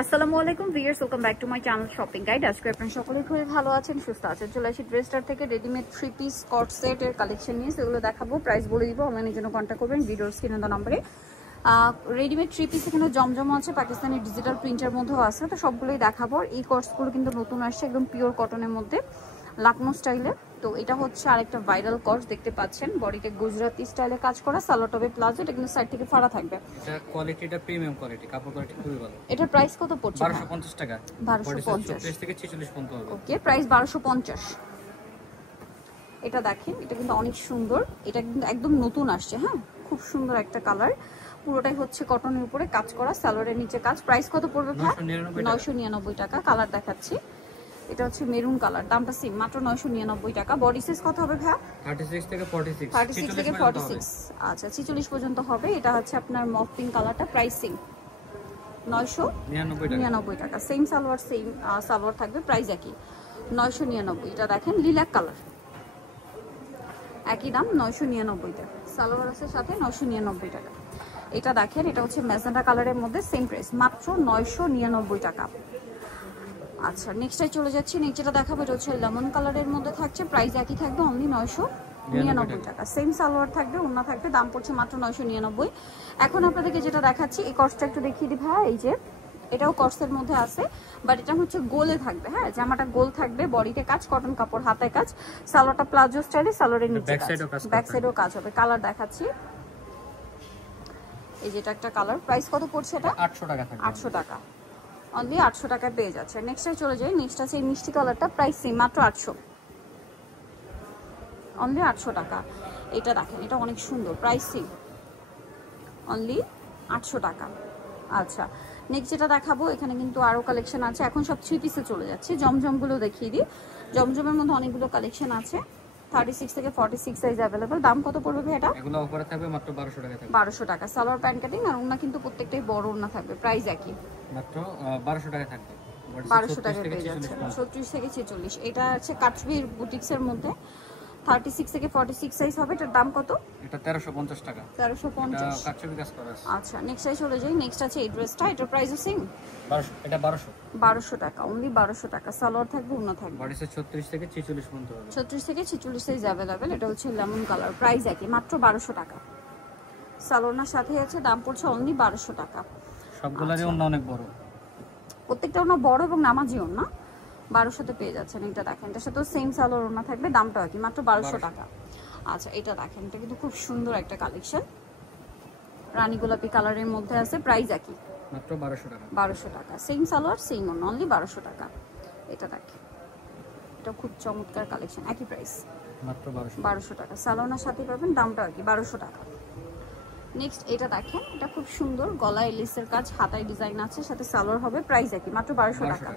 আসসালামু আলাইকুম viewers, welcome back to my channel shopping guide. আজকে আপনারা সকলেই খুবই ভালো আছেন, সুস্থ আছেন। চলে আসি ড্রেসটার থেকে রেডিমেড 3 পিস কট সেটের কালেকশন নিয়ে, সেগুলো দেখাবো, প্রাইস বলে দিব। অনলাইনের জন্য কন্ট্যাক্ট করবেন ভিডিওর স্ক্রিনে দেওয়া নম্বরে। রেডিমেড 3 পিস এখানে জমজম আছে, পাকিস্তানি ডিজিটাল প্রিন্টের মধ্যেও আছে, তো সবগুলোই দেখাবো। এই কটসগুলো কিন্তু নতুন আসছে, একদম পিওর কটনের মধ্যে, লাকনো স্টাইলে। তো এটা হচ্ছে আরেকটা ভাইরাল কটস, দেখতে পাচ্ছেন বডিতে গুজরাটি স্টাইলে কাজ করা, সালোয়ার টপে প্লাজো। এটা কিন্তু সাইড থেকে ফাড়া থাকবে। এটা কোয়ালিটিটা প্রিমিয়াম কোয়ালিটি, কাপড় কোয়ালিটি খুবই ভালো। এটার প্রাইস কত পড়ছে? 1250 টাকা। 1250 থেকে 46 পর্যন্ত হবে। ওকে, প্রাইস 1250। এটা দেখেন, এটা কিন্তু অনেক সুন্দর, এটা কিন্তু একদম নতুন আসছে। হ্যাঁ, খুব সুন্দর একটা কালার, পুরোটাই হচ্ছে কটনের উপরে কাজ করা, সালোয়ারের নিচে কাজ। প্রাইস কত পড়বে ভাই? 999 টাকা। কালার দেখাচ্ছি, এটা হচ্ছে মেরুন কালার, দামটা সেম, মাত্র 999 টাকা। বডি সাইজ কত হবে ভাই? 36 থেকে 46। 36 থেকে 46, আচ্ছা 46 পর্যন্ত হবে। এটা হচ্ছে আপনার মফ পিঙ্ক কালারটা, প্রাইস সেম 999 টাকা। সেম সালোয়ার, সেম সালোয়ার থাকবে, প্রাইস একই 999। এটা দেখেন লিলাক কালার, একই দাম 999 টাকা। সালোয়ার আছে সাথে, 999 টাকা। এটা দেখেন, এটা হচ্ছে ম্যাজেন্টা কালারের মধ্যে, সেম প্রাইস, মাত্র 999 টাকা। আচ্ছা, নেক্সটটাই চলে যাচ্ছি। নেক্সটটা দেখাবো, এটা হচ্ছে লেমন কালারের মধ্যে থাকছে, প্রাইস একই থাকবে, অনলি 999 টাকা। সেম সালোয়ার থাকবে, ওন্না থাকবে, দাম পড়ছে মাত্র 999। এখন আপনাদেরকে যেটা দেখাচ্ছি, এই কটসটা একটু দেখিয়ে দিই ভাই। এই যে এটাও কটসের মধ্যে আছে, বাট এটা হচ্ছে গোলে থাকবে। হ্যাঁ, জামাটা গোল থাকবে, বডিতে কাজ, কটন কাপড়, হাতায় কাজ, সালোয়ারটা প্লাজো স্টাইলে, সালোয়ারের নিচে ব্যাক সাইডেও কাজ হবে। কালার দেখাচ্ছি, এই যেটা একটা কালার। প্রাইস কত পড়ছে এটা? 800 টাকা থাকবে। 800 টাকা, অনলি 800 টাকায় পেয়ে যাচ্ছে। নেক্সটে চলে যাই। নেক্সট আছে এই মিষ্টি কালারটা, প্রাইস সেম, মাত্র 800, অনলি 800 টাকা। এটা দেখেন, এটা অনেক সুন্দর, প্রাইস সেম, অনলি 800 টাকা। আচ্ছা, নেক্সট যেটা দেখাবো, এখানে কিন্তু আরো কালেকশন আছে। এখন সব 3 পিসে চলে যাচ্ছে। জমজমগুলো দেখিয়ে দিই। জমজমের মধ্যে অনেকগুলো কালেকশন আছে, 36 থেকে 46 সাইজ अवेलेबल। দাম কত পড়বে এটা? এগুলো অফারে থাকবে মাত্র 1200 টাকা থাকবে। 1200 টাকা। সালোয়ার প্যান্ট কাটিং, আর ওন্না কিন্তু প্রত্যেকটাই বড় ওন্না থাকবে, প্রাইস একই, মাত্র 1200 টাকা থাকবে। 1200 টাকা পেয়ে যাচ্ছে, 36 থেকে 46। এটা আছে কাটবির বুটিক্সের মধ্যে, 36 থেকে 46 সাইজ হবে। এটার দাম কত? এটা 1350 টাকা। 1350, এটা কাটছবি কাজ করা আছে। আচ্ছা, নেক্সট সাইজ চলে যাই। নেক্সট আছে এই ড্রেসটা, এটার প্রাইসও সেম, 1200। এটা 1200। 1200 টাকা, অনলি 1200 টাকা। সালোয়ার থাকবে, ওন্না থাকবে। বডি সাইজ 36 থেকে 46 পর্যন্ত হবে। 36 থেকে 46 সাইজ अवेलेबल। এটা হচ্ছে লেমন কালার, প্রাইস একই, মাত্র 1200 টাকা। সালোয়ারের সাথে আছে, দাম পড়ছে অনলি 1200 টাকা। সবগুলোরই ওন্না অনেক বড়, প্রত্যেকটা ওন্না বড় এবং নামাজি ওন্না, 1200 তে পেয়ে যাচ্ছেন। এটা দেখেন, এটার সাথে সেম সালোয়ার ওন্না থাকবে, দামটা একই, মাত্র 1200 টাকা। আচ্ছা, এটা দেখেন, এটা কিন্তু খুব সুন্দর একটা কালেকশন, রানী গোলাপি কালারের মধ্যে আছে, প্রাইস একই, মাত্র 1200 টাকা। 1200 টাকা। সেম সালোয়ার, সেম ওন্না, অনলি 1200 টাকা। এটা দেখেন, এটা খুব চমৎকার কালেকশন, একই প্রাইস, মাত্র 1200 টাকা। সালোয়ারের সাথে পাবেন, দামটা একই, 1200 টাকা। নেক্সট এটা দেখেন, এটা খুব সুন্দর, গলায় লেসের কাজ, হাতায় ডিজাইন আছে, সাথে সালোয়ার হবে, প্রাইস একই, মাত্র 1200 টাকা।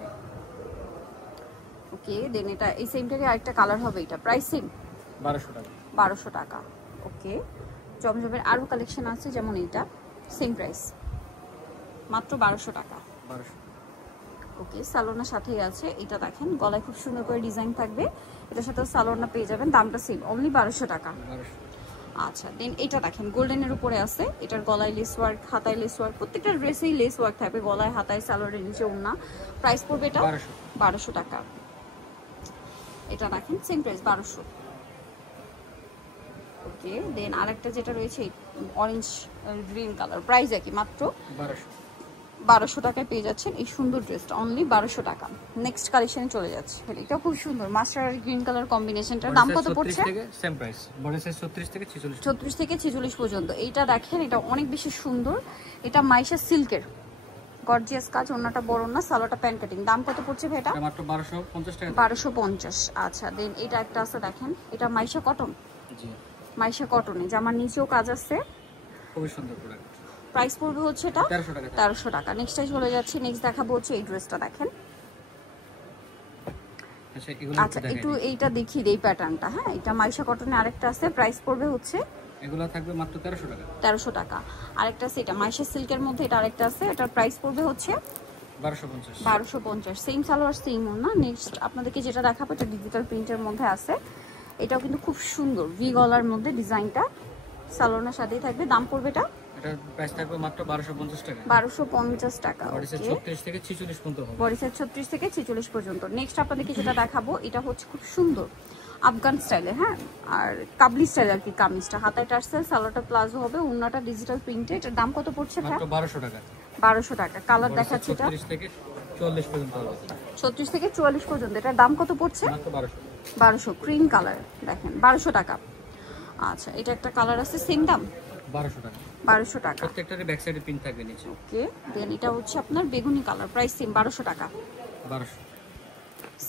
ওকে, দেন এটা এই সেমটারই আরেকটা কালার হবে, এটা প্রাইস সেম, 1200 টাকা। 1200 টাকা। ওকে, জমজমের আরো কালেকশন আছে, যেমন এটা, সেম প্রাইস, মাত্র 1200 টাকা। 1200। ওকে, সালোয়ারের সাথেই আছে। এটা দেখেন, গলায় খুব সুন্দর করে ডিজাইন থাকবে, এটার সাথে সালোয়ারটা পেয়ে যাবেন, দামটা সেম, অনলি 1200 টাকা। 1200। আচ্ছা, দেন এটা দেখেন, গোল্ডেনের উপরে আছে, এটার গলায় লেস ওয়ার্ক, হাতায় লেস ওয়ার্ক, প্রত্যেকটা ড্রেসেই লেস ওয়ার্ক থাকবে, গলায়, হাতায়, সালোয়ারের নিচে ওন্না। প্রাইস পড়বে এটা 1200 টাকা। এটা দেখেন, সেম প্রাইস, 1200। ওকে, দেন আরেকটা যেটা রয়েছে অরেঞ্জ গ্রিন কালার, প্রাইস একই, মাত্র 1200 টাকায় পেয়ে যাচ্ছেন এই সুন্দর ড্রেসটা, অনলি 1200 টাকা। নেক্সট কালেকশনে চলে যাচ্ছে, এটা খুব সুন্দর মাস্টার আর গ্রিন কালার কম্বিনেশনটার দাম কত পড়ছে? সেম প্রাইস, বডি সাইজ 36 থেকে 46। 36 থেকে 46 পর্যন্ত। এইটা দেখেন, এটা অনেক বেশি সুন্দর, এটা মাইশা সিল্কের গর্জিয়াস কাজ, ওন্নাটা বড় না, সালোয়ারটা প্যান্ট কাটিং। দাম কত পড়ছে ভাই এটা? মাত্র 1250 টাকা। 1250। আচ্ছা, দেন এটা একটা আছে দেখেন, এটা মাইশা কটন, জি মাইশা কটনে, জামার নিচেও কাজ আছে, খুবই সুন্দর প্রোডাক্ট। প্রাইস পড়বে হচ্ছে এটা 1300 টাকা। 1300 টাকা। নেক্সটে চলে যাচ্ছে। নেক্সট দেখাবো হচ্ছে এই ড্রেসটা দেখেন। আচ্ছা, একটু এইটা দেখিয়ে দেই প্যাটার্নটা। হ্যাঁ, এটা মাইশা কটনে আরেকটা আছে, প্রাইস পড়বে হচ্ছে, এগুলো থাকবে মাত্র 1300 টাকা। 1300 টাকা। আরেকটা আছে, এটা মাইশা সিল্কের মধ্যে, এটা আরেকটা আছে, এটার প্রাইস পড়বে হচ্ছে 1250। 1250। সেম সালোয়ার, সেম ওন্না। নেক্সট আপনাদেরকে যেটা দেখাবো, এটা ডিজিটাল প্রিন্টের মধ্যে আছে, এটাও কিন্তু খুব সুন্দর, ভি গলার মধ্যে ডিজাইনটা, সালোয়ারের সাথেই থাকবে, দাম পড়বে এটা এটার প্রাইস থাকবে মাত্র 1250 টাকা। 1250 টাকা। বডি সাইজ ওকে, 36 থেকে 46 পর্যন্ত হবে। বডি সাইজ 36 থেকে 46 পর্যন্ত। নেক্সট আপনাদেরকে যেটা দেখাবো এটা হচ্ছে খুব সুন্দর আফগান স্টাইলে, হ্যাঁ, আর কাবলি স্টাইল আর কি। কামিজটা হাতায় টার্সেল, সালোয়ারটা প্লাজো হবে, ওন্নাটা ডিজিটাল প্রিন্টেড। এটার দাম কত পড়ছে ভাই? মাত্র 1200 টাকা। 1200 টাকা। কালার বডি সাইজ দেখাচ্ছি এটা 36 থেকে 44 পর্যন্ত হবে। 36 থেকে 44 পর্যন্ত। এটার দাম কত পড়ছে? মাত্র 1200। 1200 ক্রিম কালার, দেখেন 1200 টাকা। আচ্ছা, এটা একটা কালার আছে, সেম দাম 1200 টাকা। 1200 টাকা। প্রত্যেকটারই ব্যাক সাইডে পিন থাকবে নিচে। ওকে, দেন এটা হচ্ছে আপনার বেগুনি কালার, প্রাইস সেম 1200 টাকা। 1200।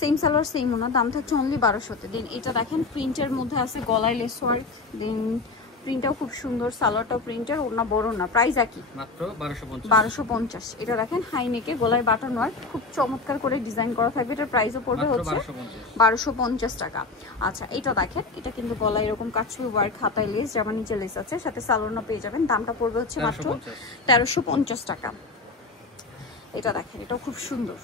সেম সালোয়ার সেম ওনা, দাম থাকছে অনলি 1200-তে। দেন এটা দেখেন প্রিন্টের মধ্যে আছে, গলায় লেস ওয়ার্ক, দেন প্রিন্টটাও খুব সুন্দর, সালোয়ারটাও প্রিন্টের, ওনা বড় না, প্রাইস একই মাত্র 1250। 1250। এটা দেখেন হাই নেকে গলায় বাটন ওয়ার্ক, খুব চমৎকার করে ডিজাইন করা থাকবে। এটার প্রাইসও পড়বে মাত্র হচ্ছে 1250। 1250 টাকা। আচ্ছা, এটা দেখেন, এটা কিন্তু গলায় এরকম কাটছুই ওয়ার্ক, হাতায় লেস, যেমন নিচে লেস আছে, সাথে সালোয়ারও পেয়ে যাবেন। দামটা পড়বে হচ্ছে মাত্র 1350 টাকা। এটা দেখেন, এটাও খুব সুন্দর।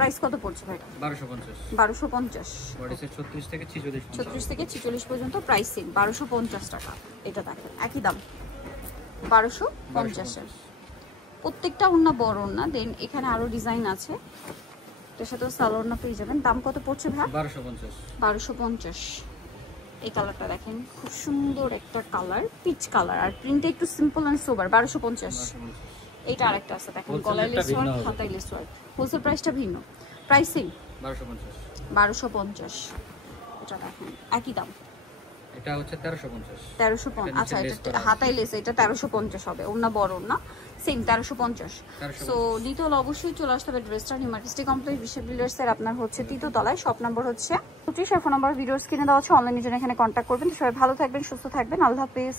প্রাইস কত পড়ছে ভাই? 1250। 1250। বডি সাইজ 36 থেকে 46 পর্যন্ত। 36 থেকে 46 পর্যন্ত, প্রাইস সেম 1250 টাকা। এটা দেখেন একই দাম 1250। প্রত্যেকটা ওড়না বড় ওড়না। দেন এখানে আরো ডিজাইন আছে, এটার সাথেও সালোয়ার ওড়না পেয়ে যাবেন। দাম কত পড়ছে ভাই? 1250। 1250। এই কালারটা দেখেন, খুব সুন্দর একটা কালার, পিচ কালার, আর প্রিন্টটা একটু সিম্পল এন্ড সোবার। 1250। এইটা আরেকটা আছে দেখেন, গলায় লেস ওয়ার্ক, হাতায় লেস ওয়ার্ক। হোলসেল প্রাইসটা ভিন্ন, প্রাইস সেম 1250। 1250। এটা দেখেন একই দাম, এটা হচ্ছে 1350। 1350। আচ্ছা, এটা হাতায় লেস, এটা 1350 হবে। ওনা বড় না, সেম 1350। সো নিতে হলে অবশ্যই চলে আসতে হবে ড্রেসটা নিউ মার্কেট কমপ্লেক্স বিশ্ব বিল্ডার্সের আপনার হচ্ছে তৃতীয় তলায়। শপ নাম্বার হচ্ছে 25। ফোন নাম্বার ভিডিওস কিনে দেওয়া আছে, অনলাইনে জন্য এখানে কন্ট্যাক্ট করবেন। সবাই ভালো থাকবেন, সুস্থ থাকবেন, আল্লাহ হাফেজ।